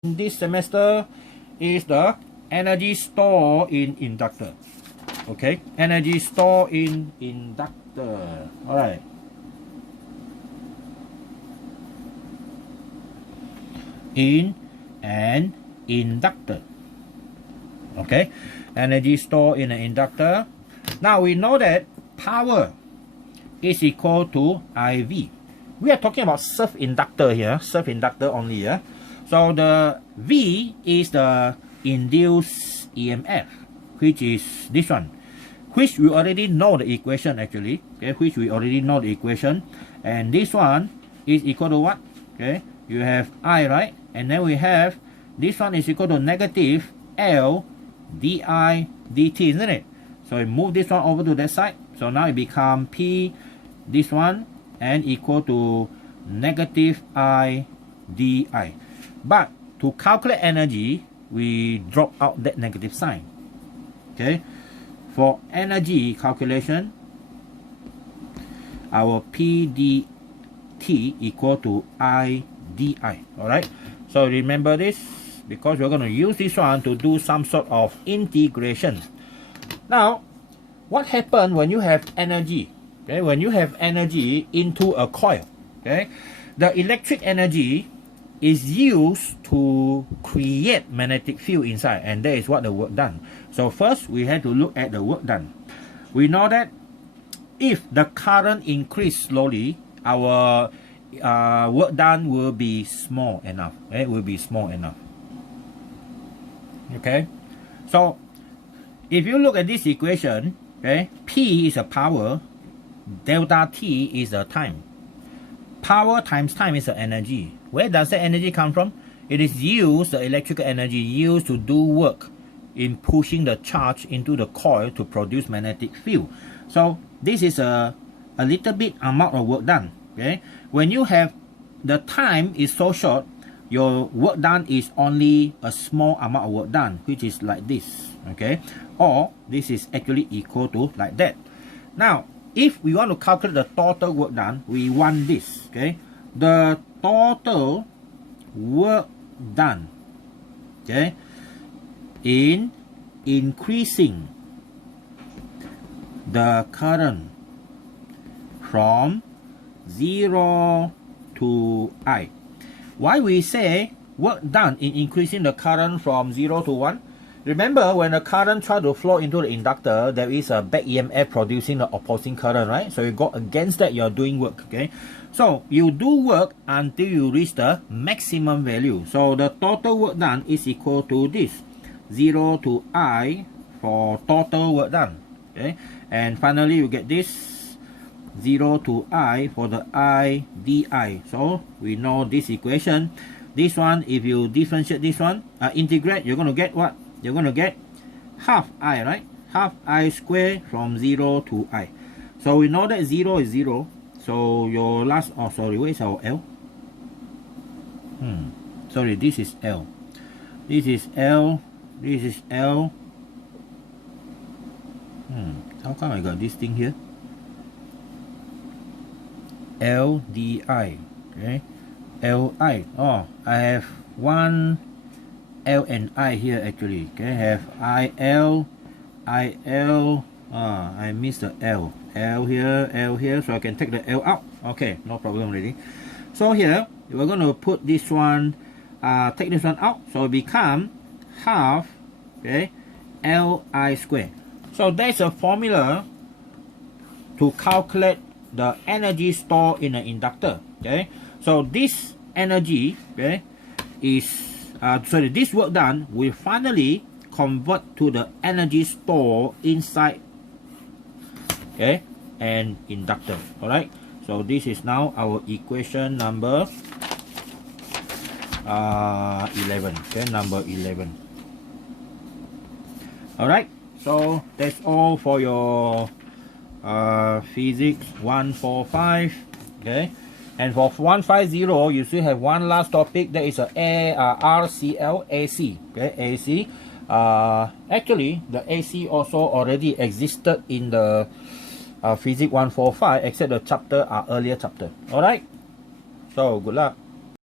this semester is the energy store in inductor. Okay, energy store in inductor. All right. In an inductor. Okay, energy store in an inductor. Now we know that power is equal to IV. We are talking about self-inductor here, self-inductor only. Yeah. So the V is the induced EMF, which is this one, which we already know the equation actually. Okay, which we already know the equation, and this one is equal to what? Okay, you have I, right? And then we have this one is equal to negative L di dt, isn't it? So we move this one over to that side. So now it becomes P, this one, and equal to negative I di. But to calculate energy, we drop out that negative sign. Okay, for energy calculation, our P dt equal to I di. All right. So remember this, because we're going to use this one to do some sort of integration. Now, what happens when you have energy? Okay, when you have energy into a coil, okay, the electric energy is used to create magnetic field inside, and that is what the work done. So first we have to look at the work done. We know that if the current increase slowly, our work done will be small enough. It will be small enough. Okay, so if you look at this equation, okay, P is a power, delta T is the time. Power times time is the energy. Where does the energy come from? It is used, the electrical energy used to do work in pushing the charge into the coil to produce magnetic field. So this is a little bit amount of work done. Okay, when you have the time is so short, your work done is only a small amount of work done, which is like this. Okay, or this is actually equal to like that. Now, if we want to calculate the total work done, we want this. Okay, the total work done, okay, in increasing the current from 0 to I. Why we say work done in increasing the current from 0 to 1? Remember, when the current try to flow into the inductor, there is a back EMF producing the opposing current, right? So you go against that, you're doing work, okay? So you do work until you reach the maximum value. So the total work done is equal to this, 0 to I for total work done, okay? And finally you get this, 0 to I for the I di. So we know this equation. This one, if you differentiate this one, integrate, you're going to get what? You're going to get half I, right? Half I squared from 0 to I. So we know that 0 is 0. So your last, oh sorry, where is our L? Sorry, this is L. This is L. This is L. How come I got this thing here? L di. Okay. Li. Oh, I have one L and I here actually. Okay, have IL. I missed the L. L here, so I can take the L out. Okay, no problem already. So here we're going to put this one, take this one out, so it become half, okay, Li squared. So that's a formula to calculate the energy stored in an inductor. Okay, so this energy, okay, is this work done will finally convert to the energy stored inside, okay, an inductor. All right, so this is now our equation number 11. Okay, number 11. All right, so that's all for your physics 145. Okay, and for 150 you still have one last topic, that is a RCL AC. Okay, AC. Actually the AC also already existed in the physics 145, except the chapter are earlier chapter. All right, so good luck.